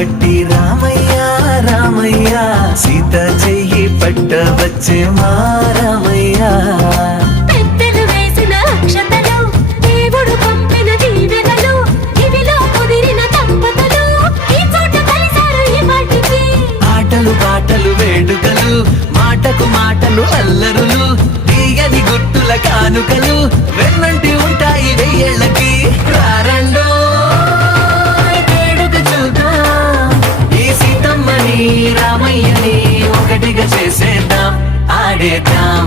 పట్టి రామయ్య రామయ్య సీత చెయ్యి పట్ట వచ్చే మా రామయ్య పెద్దలు వేసిన అక్షతలు దేవుడు పంపిన దీవెనలు ఇవిలో కుదిరిన దంపతులు ఈ చోట కలిసారు ఈ పాటికి ఆటలు పాటలు వేడుకలు మాటకు మాటలు అల్లరులు తీయని గుర్తుల కానుకలు వెన్నంటి ఉంటాయి వెయ్యేళ్ళకి రారండో వేడుక చూద్దాం ఈ సీతమ్మని రామయ్యని ఒకటిగా చేసేద్దాం ఆడేద్దాం